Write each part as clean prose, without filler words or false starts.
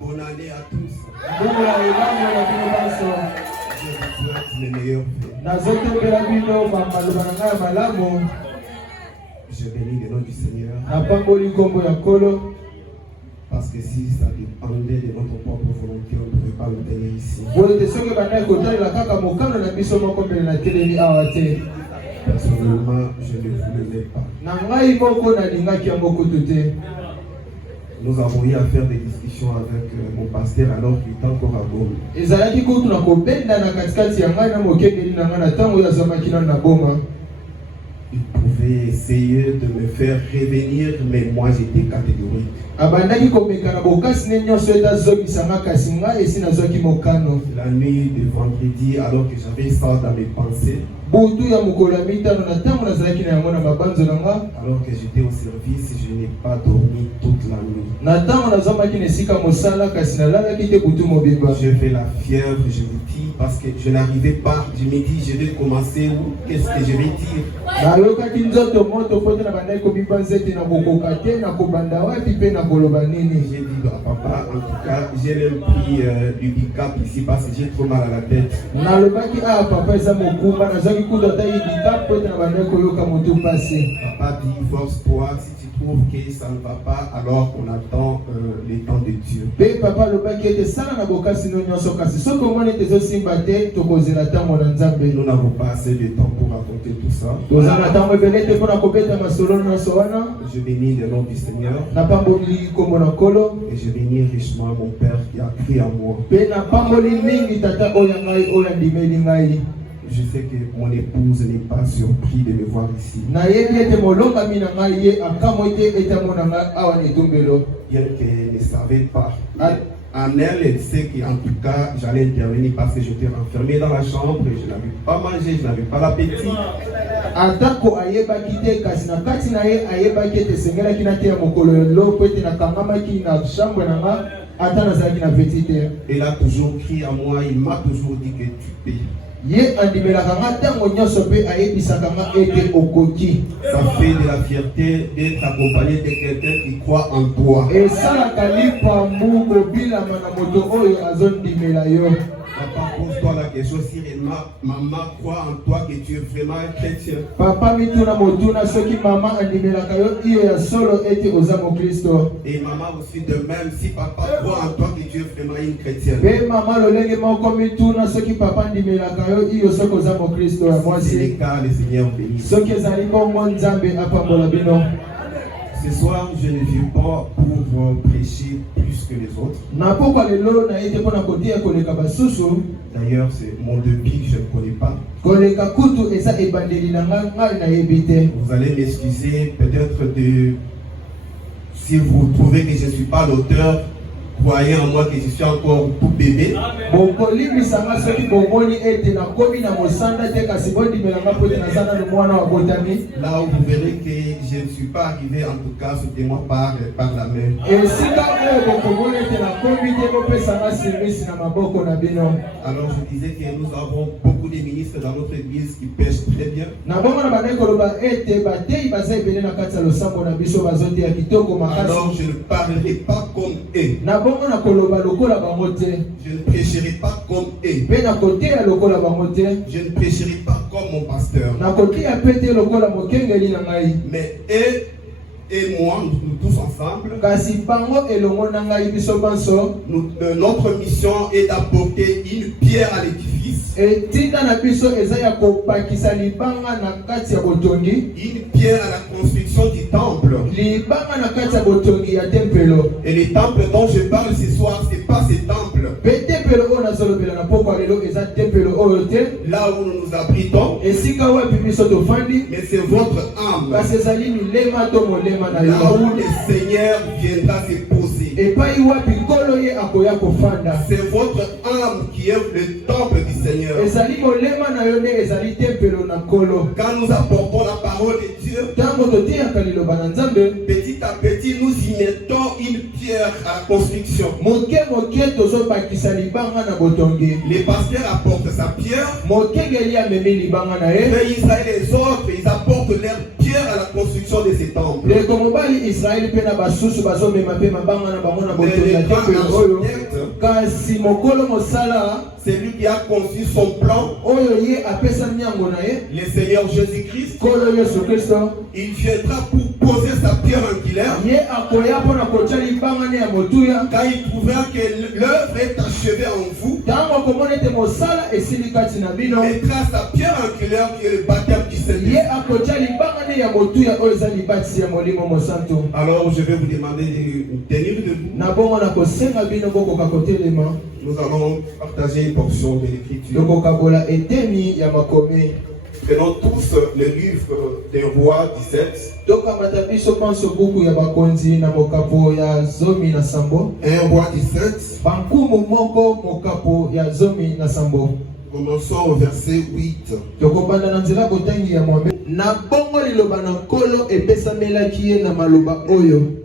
Bonne année à tous. Je vous souhaite les meilleurs vœux. Je bénis le nom du Seigneur. Parce que si ça dépendait de notre propre volonté, on ne pouvait pas le tenir ici. Personnellement, je ne voulais pas. Nous avons eu à faire des discussions avec mon pasteur alors qu'il était encore à Goma. Il pouvait essayer de me faire revenir, mais moi j'étais catégorique. La nuit de vendredi, alors que j'avais ça dans mes pensées, alors que j'étais au service, je n'ai pas dormi toute la nuit. J'ai fait la fièvre, je vous dis, parce que je n'arrivais pas. Je me dis, je vais commencer où? Qu'est-ce que je vais dire? J'ai dit, papa, en tout cas, j'ai même pris du bicap ici parce que j'ai trop mal à la tête. Papa dit, force-toi, si tu trouves que ça ne va pas, alors on attend les temps de Dieu. Nous n'avons pas assez de temps pour raconter tout ça. Je bénis le nom du Seigneur. Et je bénis richement mon Père qui a cru en moi. Je sais que mon épouse n'est pas surpris de me voir ici. Bien qu'elle ne savait pas. En elle, elle sait qu'en tout cas, j'allais intervenir parce que j'étais enfermé dans la chambre et je n'avais pas mangé, je n'avais pas l'appétit. Elle a toujours crié à moi, il m'a toujours dit que tu payes. Ça fait de la fierté d'être accompagné de quelqu'un qui croit en toi. Papa, pose-toi la question si maman croit en toi que tu es vraiment un chrétien. Et maman aussi de même, si papa croit en toi que tu es vraiment une chrétienne. C'est le cas, le Seigneur bénit. Ce soir, je ne viens pas pour prêcher plus que les autres. D'ailleurs, c'est mon débit que je ne connais pas. Vous allez m'excuser peut-être si vous trouvez que je ne suis pas l'auteur. Croyez en moi que je suis encore tout bébé. Là où vous verrez que je ne suis pas arrivé, en tout cas, soutenez-moi par la main. Alors je disais que nous avons beaucoup de ministres dans notre église qui pêchent très bien. Alors je ne parlerai pas comme eux. Je ne prêcherai pas comme eux. Je ne prêcherai pas comme mon pasteur. Mais eux et moi, nous tous ensemble, notre mission est d'apporter une pierre à l'édifice. Une pierre à la construction du temple. Et le temple dont je parle ce soir, ce n'est pas ce temple. Là où nous nous abritons, mais c'est votre âme. Là où le Seigneur viendra se poser. C'est votre âme qui est le temple du Seigneur. Quand nous apportons la parole de Dieu, petit à petit nous y mettons une pierre à la construction. Les pasteurs apportent sa pierre, mais Israël et les autres, ils apportent leur pierre participèrent à la construction de ces temples. Les grands architectes, c'est lui qui a conçu son plan. Le Seigneur Jésus-Christ, il viendra pour poser sa pierre angulaire. Quand il trouvera que l'œuvre est achevée en vous, il mettra sa pierre angulaire qui est le baptême du Seigneur. Alors je vais vous demander de tenir debout. Nous allons partager une portion de l'écriture. Prenons tous le livre des rois 17. 1 roi 17. Commençons au verset 8.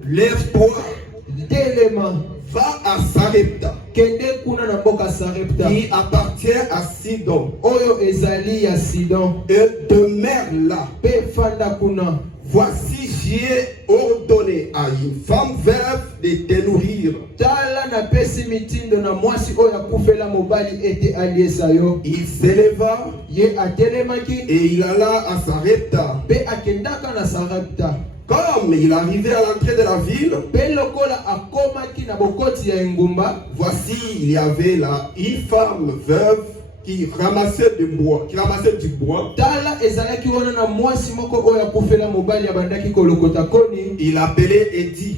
Lève-toi, va à Sarepta, qui appartient à Sidon, et demeure là. Voici, j'ai ordonné à une femme veuve de te nourrir. Il s'éleva et il alla à Sarepta. Comme il arrivait à l'entrée de la ville, voici, il y avait là une femme veuve qui ramassait du bois. Il appelait et dit,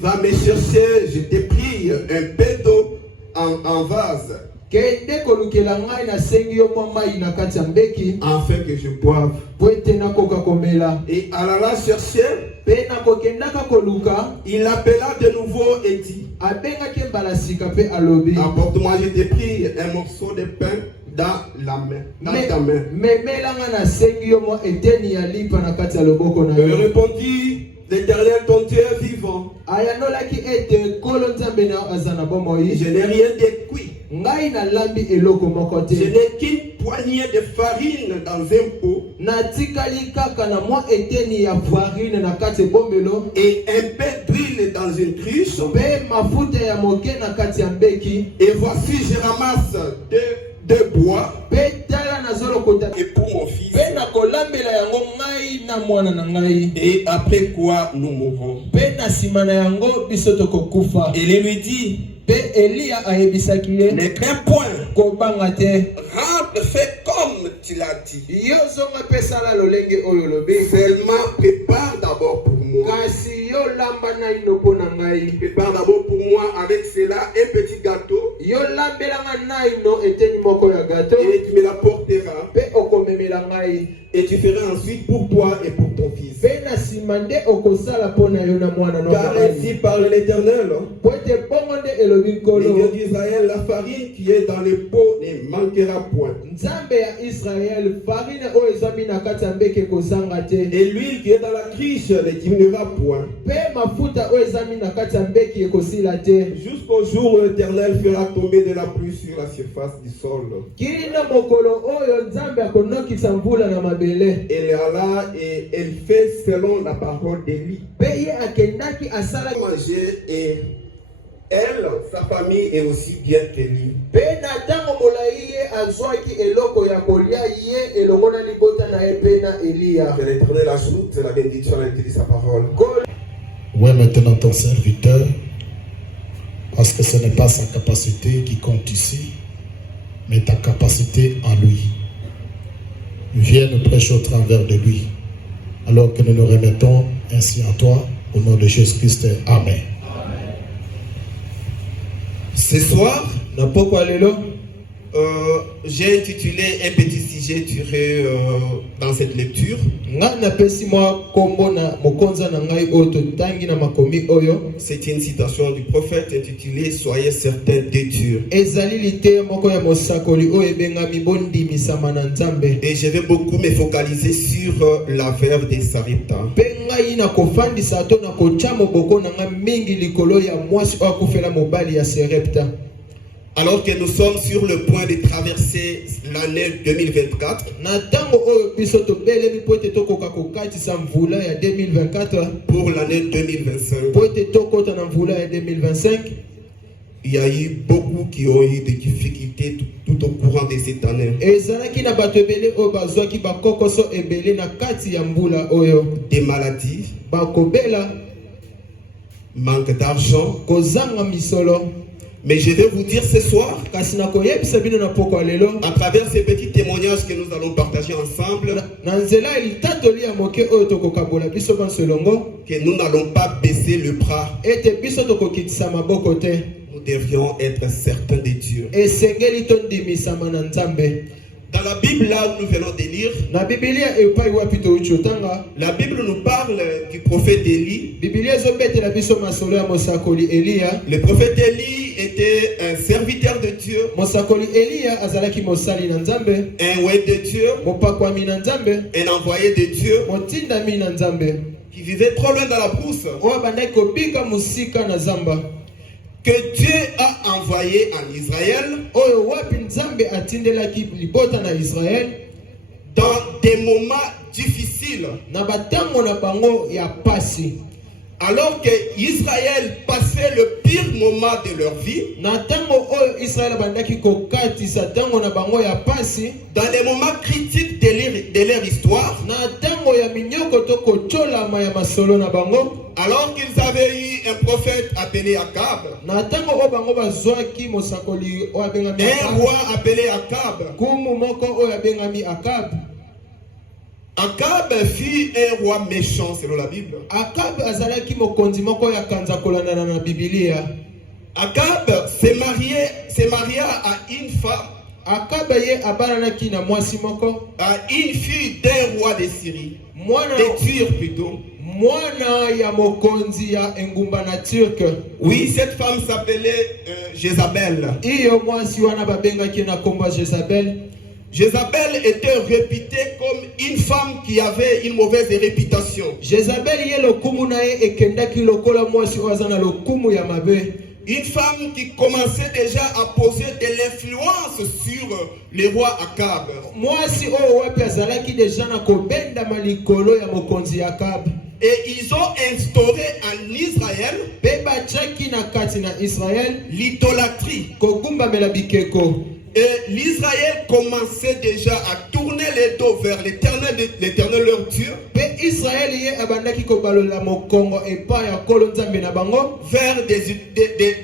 va me chercher, je te prie, un peu d'eau en vase, afin que je boive. Et alla la chercher. Il appela de nouveau et dit, apporte-moi, je te prie, un morceau de pain dans la main, dans ta main. Il répondit, l'Éternel ton Dieu est vivant, je n'ai rien de cuit. Je n'ai qu'une poignée de farine dans un pot et un peu d'huile dans une cruche. Et voici, je ramasse deux bois et pour mon fils. Et après quoi nous mourrons. Et il lui dit, ne crains point, rentre, fais comme tu l'as dit. Seulement prépare d'abord pour moi. Prépare d'abord pour moi avec cela un petit gâteau. Et tu me l'apporteras. Et tu feras ensuite pour toi et pour ton fils. Car ainsi parle l'Éternel, le Dieu d'Israël, la farine qui est dans les pots ne manquera point. Et l'huile qui est dans la cruche ne diminuera point. Jusqu'au jour où l'Éternel fera tomber de la pluie sur la surface du sol. Elle alla et elle fait selon la parole d'Élie. Manger et elle, sa famille est aussi bien qu'Élie. Que l'Éternel ajoute la bénédiction à l'intérieur de sa parole. Ouais, maintenant ton serviteur, parce que ce n'est pas sa capacité qui compte ici, mais ta capacité en lui. Viens nous prêcher au travers de lui, alors que nous nous remettons ainsi à toi, au nom de Jésus-Christ. Amen. Ce soir, j'ai intitulé un petit sujet tiré dans cette lecture. C'est une citation du prophète intitulée « Soyez certains de Dieu ». Et je vais beaucoup me focaliser sur la verve de Sarepta. Alors que nous sommes sur le point de traverser l'année 2024, pour l'année 2025, il y a eu beaucoup qui ont eu des difficultés tout au courant de cette année. Des maladies, manque d'argent. Mais je vais vous dire ce soir, à travers ces petits témoignages que nous allons partager ensemble, que nous n'allons pas baisser le bras. Nous devrions être certains de Dieu. Dans la Bible, là où nous venons de lire, la Bible nous parle du prophète Élie. Le prophète Élie était un serviteur de Dieu, un oued de Dieu, un envoyé de Dieu, qui vivait trop loin dans la brousse, que Dieu a envoyé en Israël dans des moments difficiles. Alors que Israël passait le pire moment de leur vie, dans les moments critiques de leur histoire, alors qu'ils avaient eu un prophète appelé Akab, un roi appelé Akab. Akab fut un roi méchant selon la Bible. Akab s'est marié à une femme, à une fille d'un roi de Syrie, de Turc plutôt. Oui, cette femme s'appelait Jézabel. Jézabel était réputée comme une femme qui avait une mauvaise réputation. Une femme qui commençait déjà à poser de l'influence sur le roi Akab. Et ils ont instauré en Israël l'idolâtrie. Et l'Israël commençait déjà à tourner les dos vers l'Éternel leur Dieu, vers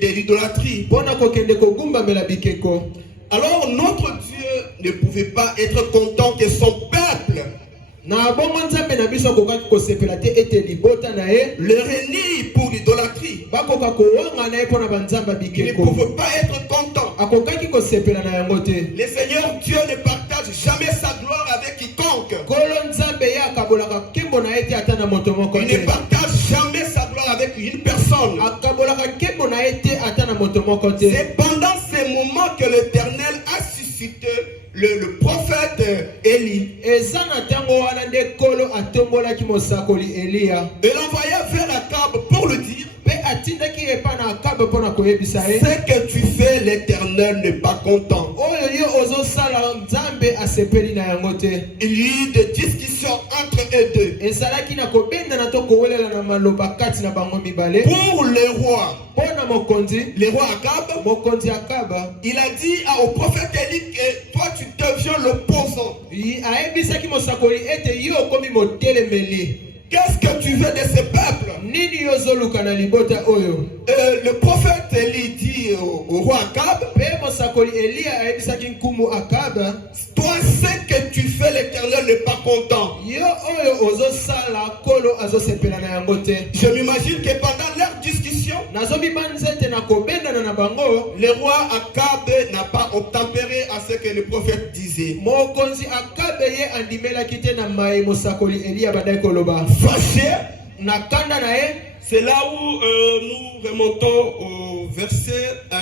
de l'idolâtrie. Alors notre Dieu ne pouvait pas être content que son peuple le réunit pour l'idolâtrie. Il ne pouvait pas être content. Le Seigneur Dieu ne partage jamais sa gloire avec quiconque. Il ne partage jamais sa gloire avec une personne. C'est pendant ces moments que l'Éternel a suscité le prophète Élie. Et l'envoya vers Akab pour le dire: ce que tu fais, l'Éternel n'est pas content. Il y eut des discussions entre eux deux. Pour le roi Akab, il a dit au prophète Élie que toi tu deviens l'opposant. Qu'est-ce que tu veux de ce peuple? Le prophète Élie dit au roi Akab: toi, ce que tu fais, l'Éternel n'est pas content. Je m'imagine que pendant leur discussion, le roi Akab n'a pas obtempéré à ce que le prophète disait. Fâché, c'est là où nous remontons au verset 1.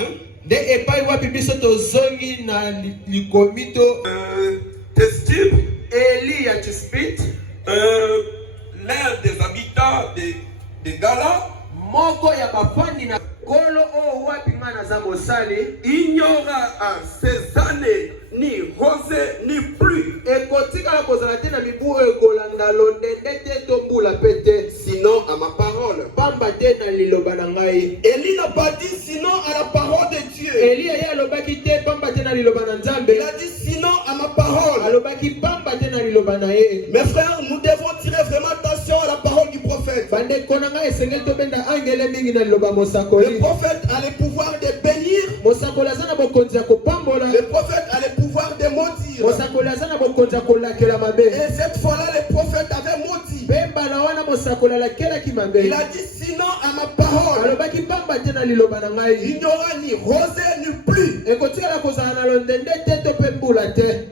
L'un des habitants de Gala moko ya bafandi na kolo o wapi ngana za mosali. Il n'y aura ces années ni rosée ni pluie. Ekotika kozala te na mibu ekolanda londende te tombula pete. Sinon à ma parole. Pamba te na liloba na ngai. Élie n'a pas dit sinon à la parole de Dieu. Eli ya lobaki te pamba te na liloba na Nzambe. Il a dit sinon à ma parole. Alobaki pamba te na liloba na ye. Mes frères, nous devons tirer vraiment attention à la parole du prophète. Bande konanga esengeli to benda angele mingi na liloba mosakoli. Le prophète a le pouvoir de bénir. Mosakoli azana bokonzi ya kopambola. Le prophète a le pouvoir de maudire. Mosakoli azana bokonzi ya kolakela mabe. Et cette fois-là, le prophète avait maudit. Bembala wana mosakoli alakela ki mabe. Il a dit sinon à ma parole. Alobaki pamba te na liloba na ngai. Il n'y aura ni rosée ni pluie. Ekotikala kozala na londende te to pe mbula te.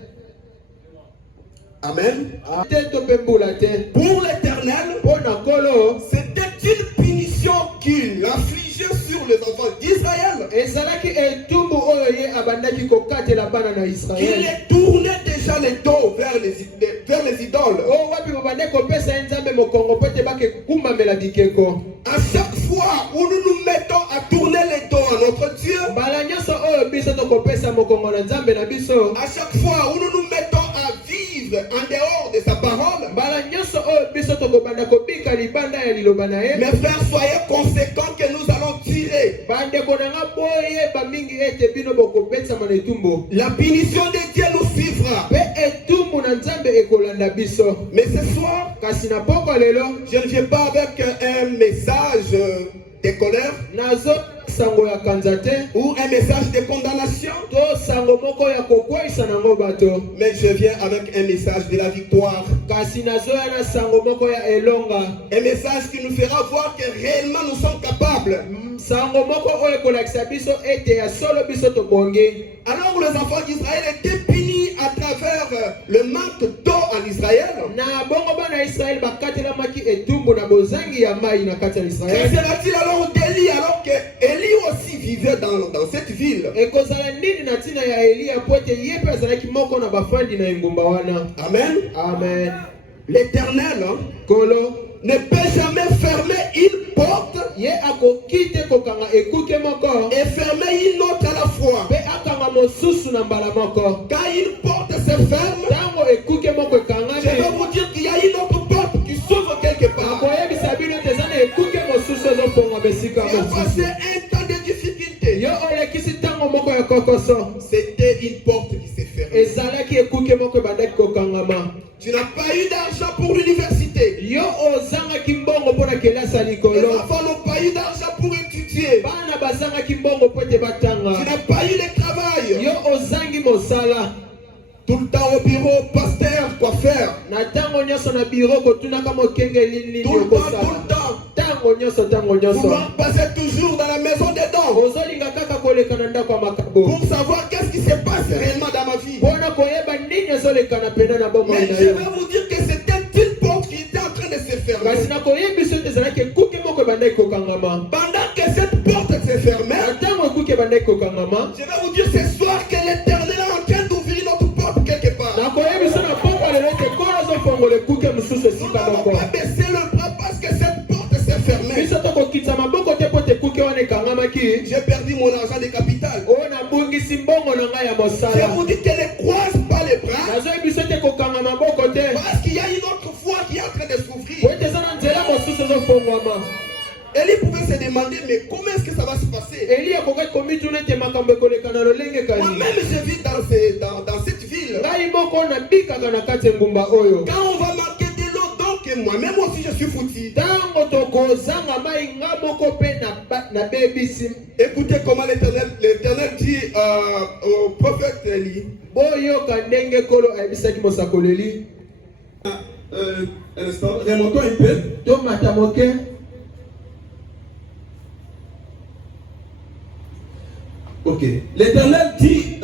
Amen. Te to pe mbula te. Pour l'Éternel, Pona kolo c'était une punition qu'il affligeait sur les enfants d'Israël. ezalaki etumbu oyo ye abandaki kokatela bana na Il Israeli. les tournait déjà les dos vers les idoles. O wapi babande kopesa ye Nzambe mokongo po ete bakekumbamela bikeko. À chaque fois où nous nous mettons à tourner les dos à notre Dieu, Mbala nyonso oyo biso tokopesa mokongo na Nzambe na biso. à chaque fois où nous nous mettons à vivre en dehors de sa parole, Mbala nyonso oyo biso tokobanda kobika libanda ya liloba na ye. mes frères, soyez conséquents que nous allons tirer. Bandeko na nga boyeba mingi ete bino bokobetsama na etumbu. La punition de Dieu nous suivra. Pe etumbu na Nzambe ekolanda biso. Mais ce soir, Kasi na poko lelo je ne viens pas avec un message de colère nazo sango ya kanza te ou un message de condamnation, to sango moko ya kokweyisa nango bato. mais je viens avec un message de la victoire. Kasi nazoya na sango moko ya elonga. Un message qui nous fera voir que réellement nous sommes capables. Sango moko oyo ekolakisa biso ete ya solo biso tobongi. Alors les enfants d'Israël étaient punis à travers le manque d'eau en Israël. Na bongo bana Israël bakatelamaki etumbu na bozangi ya mai na kati ya Que Israël. sera-t-il alors d'Élie alors que Élie aussi vivait dans cette ville? Ekozala nini na ntina ya Eliya po ete ye mpe azalaki moko na bafandi na engumba wana. Amen. Amen. L'Éternel Kolo ne peut jamais fermer une porte ye akoki te kokanga ekuke moko et fermer une autre à la fois. mpe akanga mosusu na mbala moko. Quand une porte se ferme, Ntango ekuke moko je ekangami vais vous dire qu'il y a une autre porte qui s'ouvre quelque part. akoyebisa bino ete eza na ekuke mosusu ezopongwa besika Il a passé mosusu. un temps de difficulté. Yo olekisi ntango moko ya kokoso C'était une porte qui s'est fermée. ezalaki ekuke moko ebandaki kokangama. Tu n'as pas eu d'argent pour l'université. Yo ozangaki mbongo mpo na kelasi ya Les likolo. enfants n'ont pas eu d'argent pour étudier. Bana bazangaki mbongo mpo ete Tu batanga. n'as pas eu de travail. Yo ozangi mosala. Tout le temps au bureau, pasteur, quoi faire? Na ntango nyonso na biro kotunaka mokengeli nini Tout le temps, okosala. tout le temps. Ntango nyonso. Vouloir passer toujours dans la maison des dents Ozolinga kaka koleka na ndako ya makabo. pour savoir qu'est-ce qui se passe réellement dans ma vie. Mpona koyeba nini ezolekana pena na bongo Mais na je yo. vais vous dire que c'était une porte qui était en train de se fermer. Kasi nakoyebisa ete ezalaki ekuke moko ebandaki kokangama. Pendant que cette porte se fermait, Na ntango ekuke ebandaki kokangama, je vais vous dire ce soir que l'Éternel est en train d'ouvrir notre porte quelque part. nakoyebisa na bongo lelo ete kola azofongola ekuke mosusu Nous esika n'allons moko. pas baisser le bras parce que cette porte s'est fermée. Biso tokokitisa maboko te po ete ekuke wana ekangamaki. J'ai perdu mon argent de capital. Oyo nabungisi mbongo na ngai ya Je mosala. vous dis qu'elle ne croise pas les bras Nazoyebisa ete kokanga maboko te. parce qu'il y a une autre foi qui est en train de Po s'ouvrir. ete eza na nzela mosusu ezofongwama. Élie pouvait se demander, mais comment est-ce que ça va se passer? Eli akokaki komituna ete makambo ekoleka na lolenge kani. Moi-même, je vis dans cette ville. Ngai moko nabikaka na kati ya ngumba oyo. Quand on va manquer de l'eau, donc moi-même aussi je suis foutu. Ntango tokozanga mai nga moko mpe nabebisi. Écoutez comment l'Éternel dit au prophète Élie. Boyoka ndenge kolo ayebisaki mosakoleli. Remontons un peu. Tomata moke. Ok. L'Éternel dit,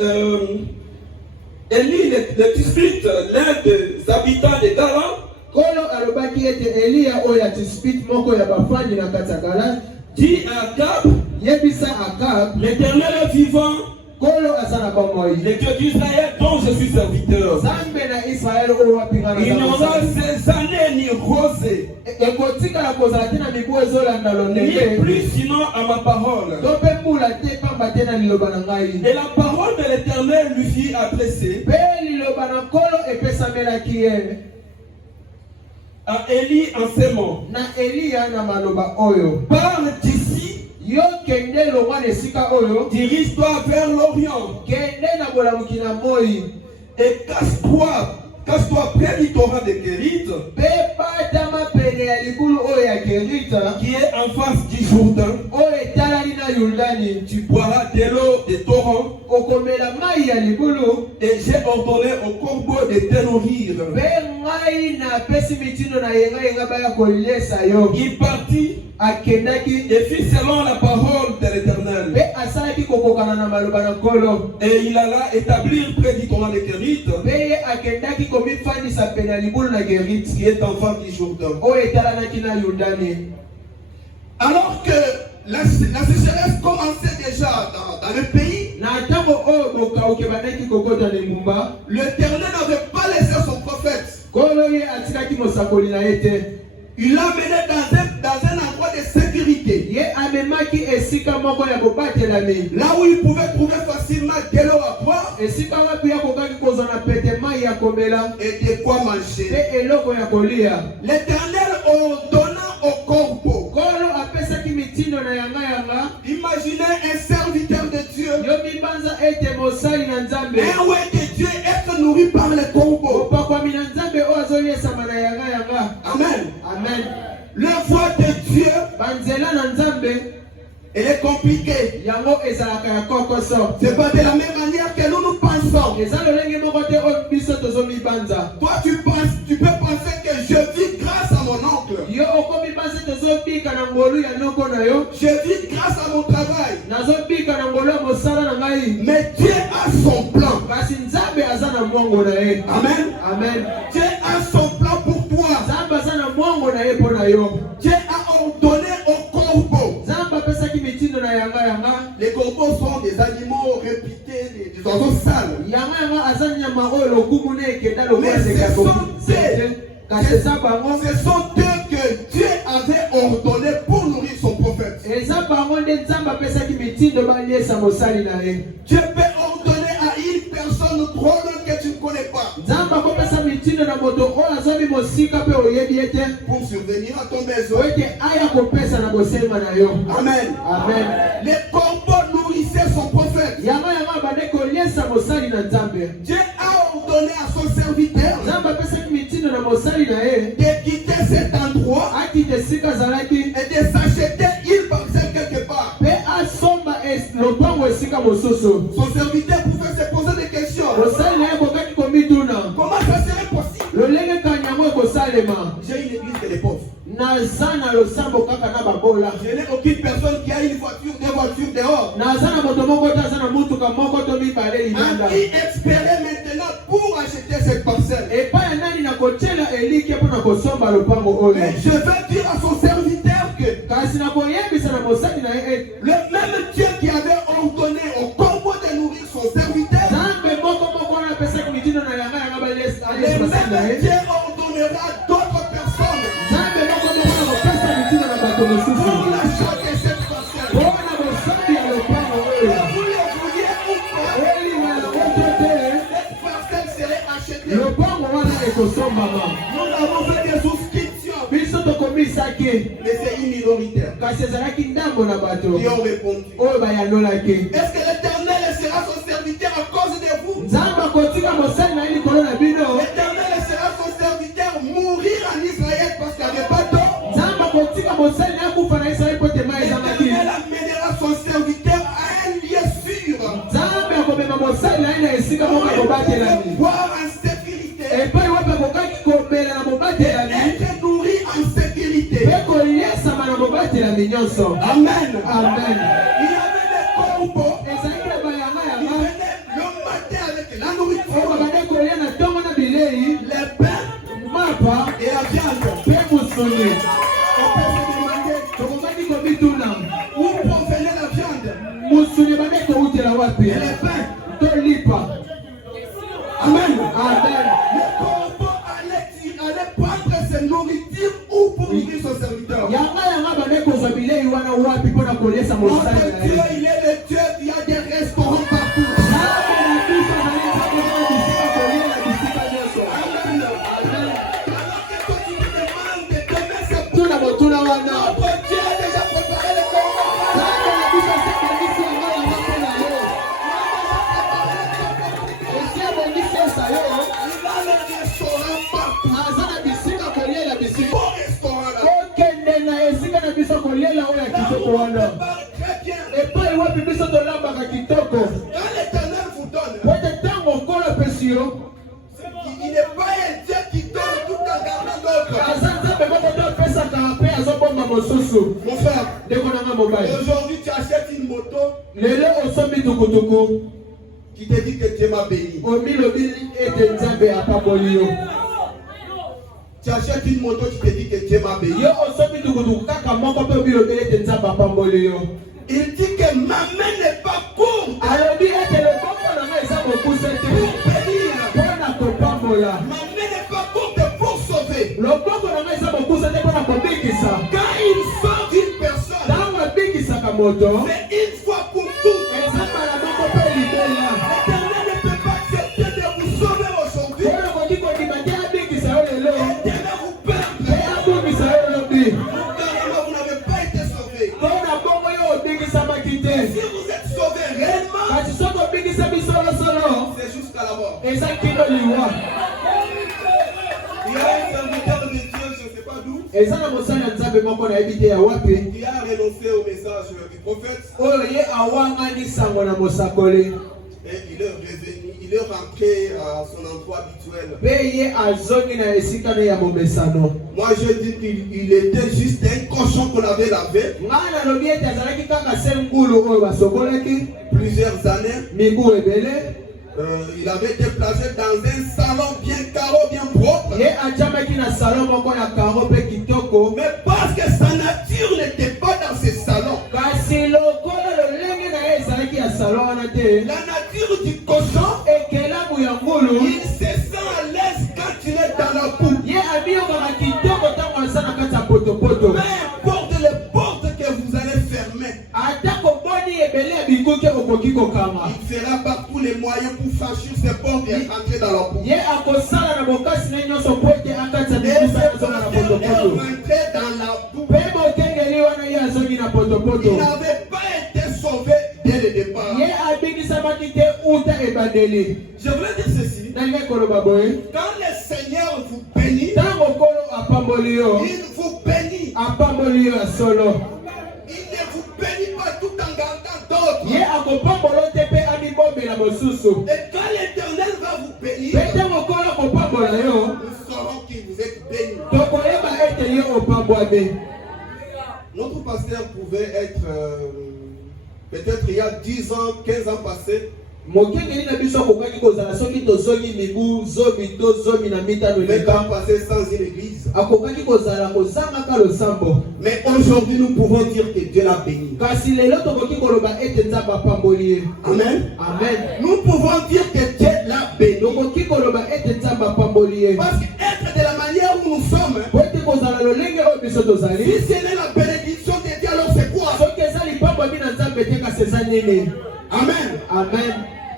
Élie le Tishbite, l'un des habitants de Galan, Kolo alobaki ete Eliya oyo Tishbite moko ya bafandi na kati ya Galati. dit à Akab, Yebisa Akab. l'Éternel est vivant, Kolo aza na bomoi. le Dieu d'Israël dont je suis serviteur. Nzambe na Israël au wapinga na Il n'y aura ces années ni rosées, ekotika la kozala te na mibu ezolanda ni londenge plus sinon à ma parole. to mpe mbula te pamba te na liloba na ngai Et la parole de l'Éternel lui fit adresser mpe liloba na nkolo epesamelaki ye à Élie en ces mots. na Eliya na maloba oyo Parle d'ici, yo kende longwa na esika oyo dirige-toi vers l'Orient kende na bolamuki na moi et casse-toi près du torrent de Kérit mpe batama pene ya libulu oyo ya Kerita qui est en face du Jourdain. oyo etalani na Yordani. Tu boiras de l'eau des torrents okomela mai ya libulu et j'ai ordonné au corbeau de te nourrir. mpe ngai napesi mitindo na yenga baya kolesa yo. Il partit akendaki et fit selon la parole de l'Éternel. mpe asalaki kokokana na maloba na nkolo Et il alla établir près du torrent de Kérit mpe ye akendaki komifandisa pene ya libulu na Geriti qui est en face du Jourdain. oyo etalanaki na Yordani. Alors que la sécheresse commençait déjà dans le pays, na ntango oyo bokauke bandaki kokota na engumba l'Éternel n'avait pas laissé son prophète. nkolo ye atikaki mosakoli na ye te. Il l'a mené dans un endroit de sécurité, ye amemaki esika moko ya kobatelami là où il pouvait trouver facilement de l'eau à boire esika wapi yakokaki kozwa na pete mai ya komela et de quoi manger. mpe eloko ya kolia. L'Éternel ordonna au corbeau. nkolo apesaki mitindo na yanga. Imaginez un serviteur de Dieu, yo mibanza ete mosali na nzambe un roi de Dieu être nourri par les corbeaux. opakwami na nzambe oyo azoliesama na yanga. Amen. Amen. Le voie de Dieu, banzela na nzambe elle est compliquée. yango ezalaka ya kokoso. C'est pas de la même manière que nous pensons. eza lolenge moko te oyo biso tozomibanza. Toi, tu peux penser que je vis grâce à mon oncle. yo okomibanza tozobika na ngolu ya noko na yo. Je vis grâce à mon travail. nazobika na ngolu ya mosala na ngai. Mais Dieu a son plan. kasi nzambe aza na mwango na ye. Amen. Amen. Dieu a son plan pour toi. nzambe aza na mwango na ye mpo na yo. Dieu a ordonné au corbeau. nzambe apesaki mitindo na yanga. Les corbeaux sont des animaux réputés, des oiseaux sales. yanga aza nyama oyo lokumu ne ekenda Mais ce sont eux que Dieu avait ordonné pour nourrir son prophète. eza bango nde nzambe apesaki mitindo baliesa mosali na ye. Dieu peut ordonner à une personne trop loin que tu ne connais pas nzambe akopesa mitindo na moto oyo azomi mosika mpe oyebi ye te pour survenir à ton besoin. ete aya kopesa na bosenga na yo. Amen. Amen. Les corbeaux nourrissaient son prophète. yango abande koliesa mosali na nzambe. Dieu a ordonné à son serviteur nzambe apesaki mitindo na mosali na ye de quitter cet endroit akita esika azalaki et de s'acheter une parcelle quelque part. mpe asomba lopango esika mosusu. Son serviteur pouvait se poser des questions. mosali na ye akokaki komituna Comment ça serait possible? lolenge kani yango ekosalema. J'ai une église que les pauvres. naza na losambo kaka na babola. Je n'ai aucune personne qui a une voiture, deux voitures dehors. naza na moto moko te aza na mutuka moko to mibale libanda. À qui espérer maintenant pour acheter cette parcelle? epai ya nani na kotyela elike mpo na kosomba lopango oyo. Mais je veux dire à son serviteur que kasi na koyebisa na mosali na ye le même Dieu qui avait ordonné au corbeau de nourrir son serviteur, nzambe moko wana apesaki mitindo na yanga le même Dieu ordonnera d'autres personnes nzambe moko wana kopesa mitindo na bato mosusu pour l'achat de cette parcelle. mpona bosambi ya lopango oyo. Vous le vouliez ou pas, eliwa na moto te cette parcelle serait achetée. lopango wana ekosombama. Nous avons fait des souscriptions, biso tokomisaki mais c'est une minoritaire kasi ezalaki ndambo na bato qui ont répondu. oyo bayandolaki. Est-ce que l'Éternel sera son serviteur à cause de vous? nzambe akotika mosali na ye likolo na bino. L'Éternel sera son serviteur mourir en Israël parce qu'il n'y avait pas d'eau. nzambe akotika mosali na ye kufa na israeli mpo te mai ezalaki. L'Éternel amènera son serviteur à un lieu sûr. nzambe akomema mosali na ye na esika moko ya mobatelami. Boire en sécurité. epai wapi akokaki komela na mobatelami Être nourri en sécurité. mpe koliesama na mobatelami nyonso. Amen. Amen. Il y avait des corbeaux. ezalaki na bayanga Ils yanga venaient le matin avec la oyo nourriture, babande kolia na ntongo na bilei les pains mapa et la viande. mpe mosuni. On peut se demander tokokaki komituna où provenait la viande mosuni bande koutela wapi et les pains. tolipa. Amen. Amen. Les mosali Dieu, il est le Dieu, il y a des restaurants partout. Notre Dieu a déjà préparé le Quand l'Éternel vous donne, il n'est pas un Dieu qui donne tout en gardant d'autres. Mon frère, aujourd'hui tu achètes une moto qui te dit que Dieu m'a béni. Tu achètes une moto qui te dit que Dieu m'a béni. Il dit que ma main n'est pas courte pour bénir. Ma main n'est pas courte pour sauver. Quand il sauve une personne, c'est une fois pour toutes. L'Éternel ne peut pas accepter de vous sauver aujourd'hui. L'Éternel vous perdre. Carrément, vous n'avez pas été sauvé. Si vous êtes sauvé réellement, c'est jusqu'à la mort. Il y a un serviteur de Dieu, je ne sais pas d'où, qui a renoncé au message du prophète. Et il est revenu, il est rentré à son endroit habituel. Moi je dis qu'il était juste un cochon qu'on avait lavé. Plusieurs années. Il avait été placé dans un salon bien carreau, bien propre. Mais parce que sa nature n'était pas dans ce salon. La nature du cochon, il se sent à l'aise quand il est dans la boue. Peu importe les portes que vous allez fermer, il fera par tous les moyens pour franchir ces portes et rentrer dans la boue. Et rentrer dans la boue. Il n'avait pas été sauvé dès le départ. Je voulais dire ceci. Quand le Seigneur vous bénit, il vous bénit. Il ne vous bénit pas tout en gardant d'autres. Et quand l'Éternel va vous bénir, nous saurons qu'il vous est béni. Notre pasteur pouvait être, peut-être il y a 10 ans, 15 ans passés, passer sans une église. Mais aujourd'hui nous pouvons dire que Dieu l'a béni. Amen. Amen. Nous pouvons dire que Dieu l'a béni. Parce qu'être de la manière où nous sommes, si ce n'est la bénédiction de Dieu, alors c'est quoi? Amen. Amen.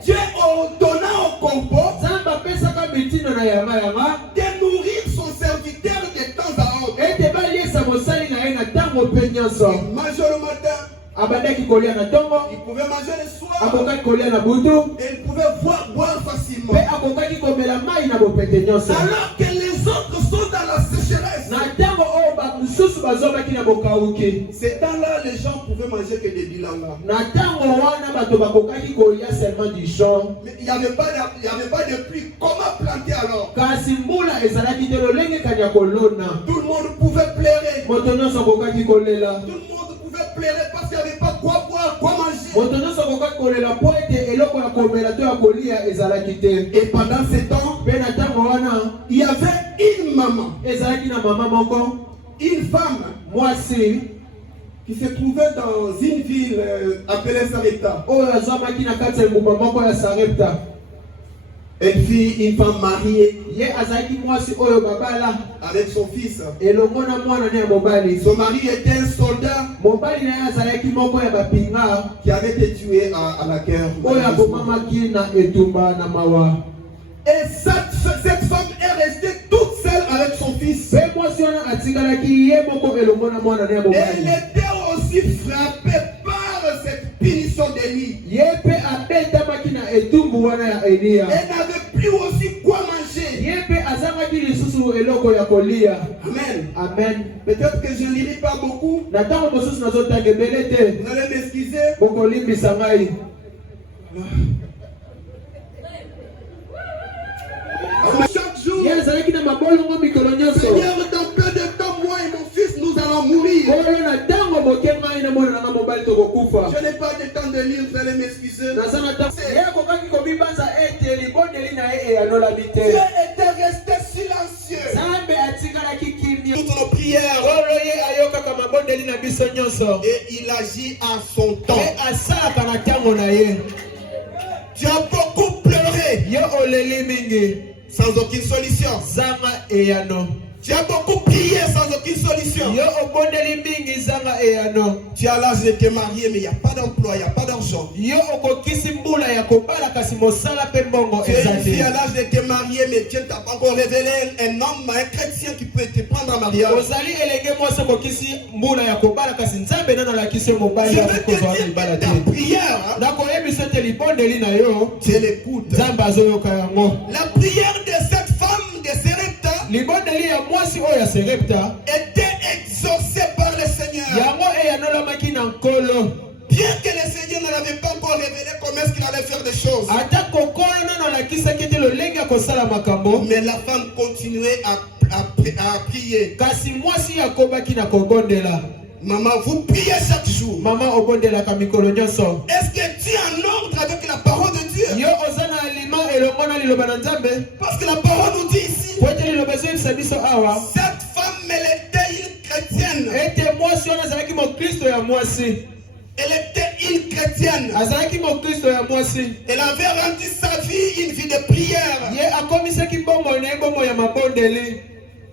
Dieu ordonna au corbeau de nourrir son serviteur de temps à autre. Il mangeait le matin, il pouvait manger le soir, et il pouvait boire facilement. Alors que les autres sont dans la sécheresse, c'est temps-là les gens pouvaient manger que des bilanga. Mais il n'y avait pas de pluie. Comment planter alors? Tout le monde pouvait pleurer. Tout le monde pouvait pleurer parce qu'il n'y avait pas quoi boire, quoi manger. Et pendant ce temps, il y avait une maman, une femme, qui se trouvait dans une ville appelée Sarepta. une femme mariée Ye azalaki mwasi oyo babala avec son fils. elongo na mwana ne ya mobali. Son mari était un soldat Mobali na ye azalaki moko ya bapinga qui avait été tué à la guerre. oyo abomamaki na etumba na mawa. Et cette femme est restée toute seule avec son fils. Pe mwasi wana atikalaki ye moko elongo na mwana ne ya Elle mobali. était aussi frappée par cette punition d'Élie. Ye pe abetamaki na etumbu wana ya Eliya. Elle n'avait plus aussi quoi manger. Ye pe azangaki lisusu eloko ya kolia. Amen. Amen. Peut-être que je ne lis pas beaucoup. Na ntango mosusu nazotanga ebele te. Vous allez m'excuser. Bokolimbisa ngai. Chaque jour, Ye azalaki na mabolongo mikolo nyonso. Seigneur, dans peu de temps, moi et mon fils, nous allons mourir. Oyo na ntango moke ngai na mwana nanga mobali tokokufa. Je n'ai pas de temps de lire, vous allez m'excuser. Naza na ntango. Ye akokaki kobibanza ete libondeli na ye eyanolambi te. Dieu était resté silencieux. Nzambe atikalaki kimia. Toutes nos prières. Oyo ye ayokaka mabondeli na biso nyonso. Et il agit à son temps. Pe asalaka na ntango na ye. Tu as beaucoup pleuré Ye oleli mingi. sans aucune solution. Zanga eyano. Tu as beaucoup prié sans aucune solution. Ye obondeli mingi zanga eyano. Tu as l'âge de te marier, mais il n'y a pas d'emploi, il n'y a pas d'argent. Ye okokisi mbula ya kobala kasi mosala pe mbongo Tu es une fille à ezate. l'âge de te marier, mais Dieu t'a pas encore révélé un homme, un chrétien qui peut te prendre en mariage. Ozali elenge mwasi okokisi mbula ya kobala kasi nzambe nano alakisi Je mobali ya veux te kokozwa dire libala que te. ta prière, hein, Nakoyebisa te libondeli na yo tu l'écoutes. nzambe azoyoka yango. La prière de cette femme de Serepta Libondeli ya mwasi oyo ya Serepta était exaucée par le Seigneur. yango eyanolamaki na nkolo. Bien que le Seigneur ne l'avait pas encore révélé comment est-ce qu'il allait faire des choses. Ata kokolo nano alakisaki te lolenge ya kosala makambo. Mais la femme continuait à prier. Kasi mwasi akobaki na kobondela. Maman, vous priez chaque jour. Mama obondelaka mikolo nyonso. Est-ce que tu es en ordre avec la parole de Dieu? Yo oza na alima elongo na liloba na nzambe. Parce que la parole nous dit ici, Po ete liloba ezoyebisa biso awa cette femme, elle était une chrétienne. ete mwasi wana azalaki mokristo ya mwasi. Elle était une chrétienne. Azalaki mokristo ya mwasi. Elle avait rendu sa vie une vie de prière. Ye akomisaki bongo na ye bongo ya mabondeli.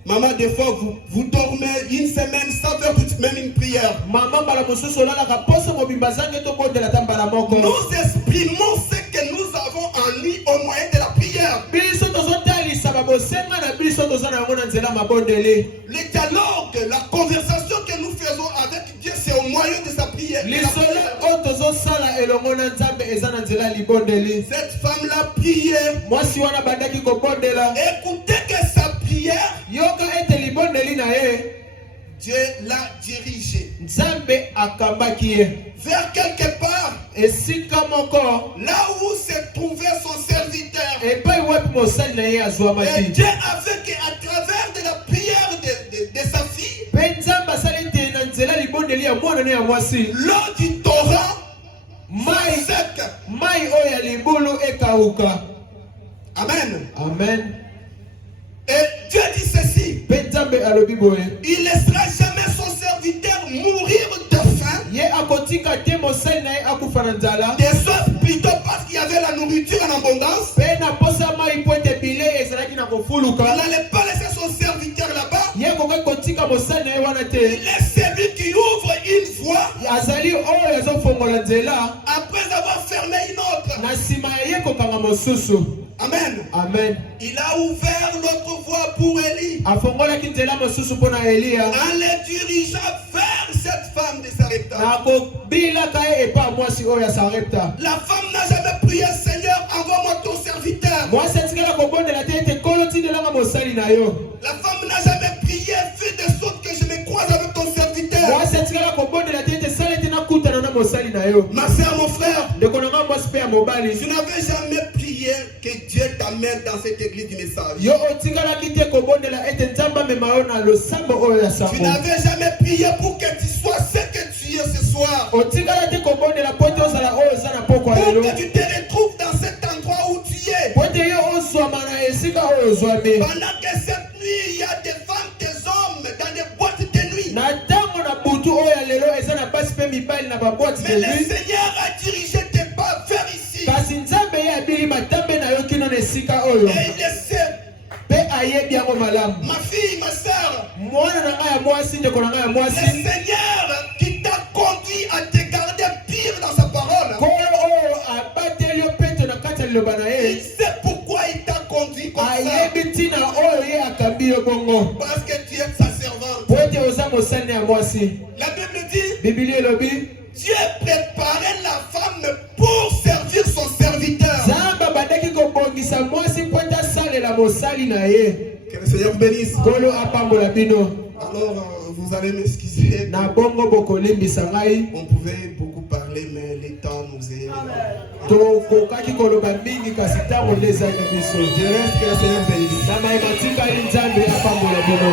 Maman, des fois, vous dormez une semaine sans faire même une prière. Mama mbala mosusu olalaka poso mobimba zange tobondela ta mbala moko. Nous exprimons ce que nous avons en nous au moyen de la prière. Biso tozotalisa babosenga na biso toza na yango na nzela mabondeli. Le dialogue, la conversation que nous faisons avec Dieu, c'est au moyen de sa prière. Lisolo oyo tozosala elongo na nzambe eza na nzela libondeli. Cette femme-là priait. Mwasi wana bandaki kobondela. Écoutez que sa prière, Yoka ete libondeli na ye Dieu l'a dirigée nzambe akambaki ye vers quelque part, esika moko là où se trouvait son serviteur. epai wapi mosali na ye Et azwamaki. Dieu a fait qu'à travers de la prière de sa fille, Mpe nzambe asali ete na nzela libondeli ya mwana ne ya mwasi l'eau du torrent mai sec. mai oyo ya libulu ekauka. Amen. Amen. Et Dieu dit ceci, Mpe nzambe alobi boye il laissera jamais son serviteur mourir de faim, ye akotika te mosali na ye akufa na nzala. de soif plutôt parce qu'il y avait la nourriture en abondance. Mpe na posa mai po ete bilei ezalaki na Il kofuluka. n'allait pas laisser son serviteur là-bas. Ye akoki kotika mosali na ye wana Il te. est celui qui ouvre une voie Azali oyo azofongola nzela après avoir fermé une autre. na nsima ya ye kokanga mosusu. Amen. Amen. Il a ouvert l'autre voie pour Élie Afongolaki nzela mosusu mpo na Eliya. en le dirigeant vers cette femme de Sarepta. Na kobilaka ye epa mwasi oyo ya Sarepta. La femme n'a jamais prié, Seigneur, envoie-moi ton serviteur. Mwasi atikala kobondela te ete nkolo tindelanga mosali na yo. La femme n'a jamais prié, fais de sorte que je me croise avec ton serviteur. Mwasi atikala kobondela te ete sala ete nakutana na mosali na yo. Ma soeur, mon frère, Ndeko na nga mwasi mpe ya mobali. tu n'avais jamais prié que Dieu t'amène dans cette église du message. Yo otikalaki te kobondela ete nzambe amema yo na losambo oyo ya Tu sango. n'avais jamais prié pour que tu sois ce que tu es ce soir. Otikala te kobondela po ete ozala oyo oza na poko ya Pour lelo. que tu te retrouves dans cet endroit où tu es. Po ete yo ozwama na esika oyo ozwami. Pendant que cette nuit, il y a des femmes, des hommes dans des boîtes de nuit. Na ntango na butu oyo ya lelo eza na basi mpe mibali na babwati Mais de le nuit. Seigneur a dirigé tes pas vers ici. Kasi nzambe ye abili matambe na yo kino na esika oyo. Et il le sait. Pe ayebi yango malamu. Ma fille, ma soeur, Mwana na ngai ya mwasi ndeko na ngai ya le mwasi. Seigneur qui t'a conduit à te garder pire dans sa parole, Kolo oyo abateli yo peto na kati ya liloba na il ye. sait pourquoi il t'a conduit comme ça. Ayebi tina oyo ye akambi yo bongo. Parce que tu es sa servante. Po ete oza mosali ya mwasi. La Bible dit, Biblia elobi Dieu préparait la femme pour servir son serviteur. Nzambe abandaki kobongisa mwasi po ete asalela mosali na ye. Que le Seigneur bénisse. Kolo apambola bino. Alors, vous allez m'excuser. Na bongo bokolimbisa ngai. On pouvait beaucoup parler, mais le temps nous est... Tokokaki koloba mingi kasi ntango nde ezali biso. Je reste que le Seigneur bénisse. Na mayema tikali Nzambe apambola bino.